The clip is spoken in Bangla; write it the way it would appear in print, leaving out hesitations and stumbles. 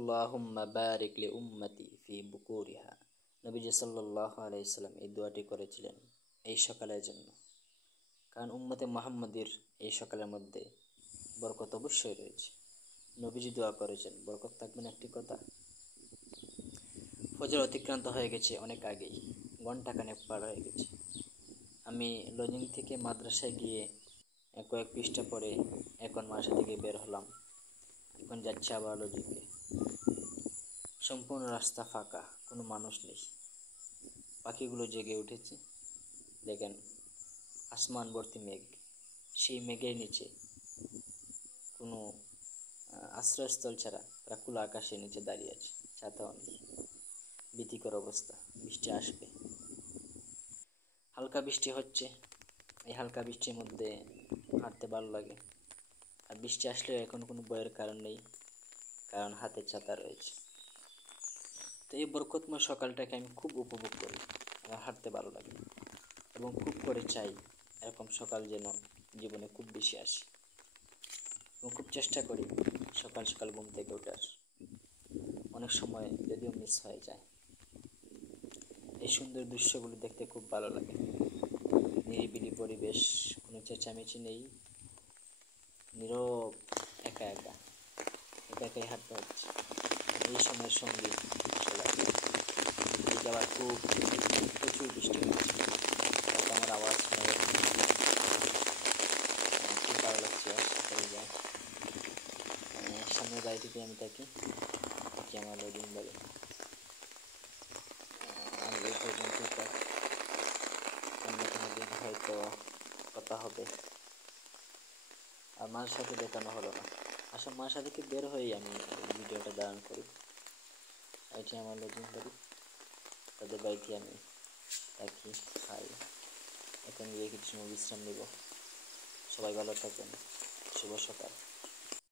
আল্লাহুম্মা বারিক লি উম্মতি ফি বুকুরিহা। নবীজি সাল্লাল্লাহু আলাইহি সাল্লাম এই দোয়াটি করেছিলেন এই সকালের জন্য, কারণ উম্মতে মুহাম্মাদের এই সকালের মধ্যে বরকত অবশ্যই রয়েছে। নবীজি দোয়া করেছেন, বরকত থাকবেন একটি কথা। ফজর অতিক্রান্ত হয়ে গেছে অনেক আগেই, ঘন্টাখানেক পার হয়ে গেছে। আমি লজিং থেকে মাদ্রাসায় গিয়ে কয়েক পৃষ্ঠা পরে এখন বাসা থেকে বের হলাম। এখন যাচ্ছে আবার লজিংয়ে। সম্পূর্ণ রাস্তা ফাঁকা, কোনো মানুষ নেই। পাখিগুলো জেগে উঠেছে। দেখেন আসমান ভর্তি মেঘ, সেই মেঘের নিচে কোনো আশ্রয়স্থল ছাড়া তারা খোলা আকাশের নিচে দাঁড়িয়ে আছে, ছাতাও নেই। ভীতিকর অবস্থা, বৃষ্টি আসবে। হালকা বৃষ্টি হচ্ছে, এই হালকা বৃষ্টির মধ্যে হাঁটতে ভালো লাগে। আর বৃষ্টি আসলেও এখন কোনো ভয়ের কারণ নেই, কারণ হাতে ছাতা রয়েছে। তো এই বরকতময় সকালটাকে আমি খুব উপভোগ করি, আমার হাঁটতে ভালো লাগে এবং খুব করে চাই এরকম সকাল যেন জীবনে খুব বেশি আসে, এবং খুব চেষ্টা করি সকাল সকাল ঘুম থেকে ওঠার। অনেক সময় যদিও মিস হয়ে যায়। এই সুন্দর দৃশ্যগুলো দেখতে খুব ভালো লাগে। নিরিবিলি পরিবেশ, কোনো চেঁচামেচি নেই, নীরব, একা একা একাই হাঁটতে হচ্ছে। এই সময়ের সঙ্গী এদিকে আবার খুব প্রচুর বৃষ্টি হচ্ছে, তাতে আমার আওয়াজ খুব ভালো লাগছে। সামনের বাড়িটিতে আমি থাকি, এটি আমার লজিং বাড়ি। আর এই পর্যন্ত অন্য কোনো দিন হয়তো কথা হবে। আর মার সাথে দেখানো হলো না, আসলে মার সাথে কি বের হয়েই আমি ভিডিওটা ধারণ করি। এটি আমার লজিং বাড়ি, তাদের বাড়িতে আমি থাকি, খাই। এখন গিয়ে কিছু সময় বিশ্রাম নিব। সবাই ভালো থাকবেন, শুভ সকাল।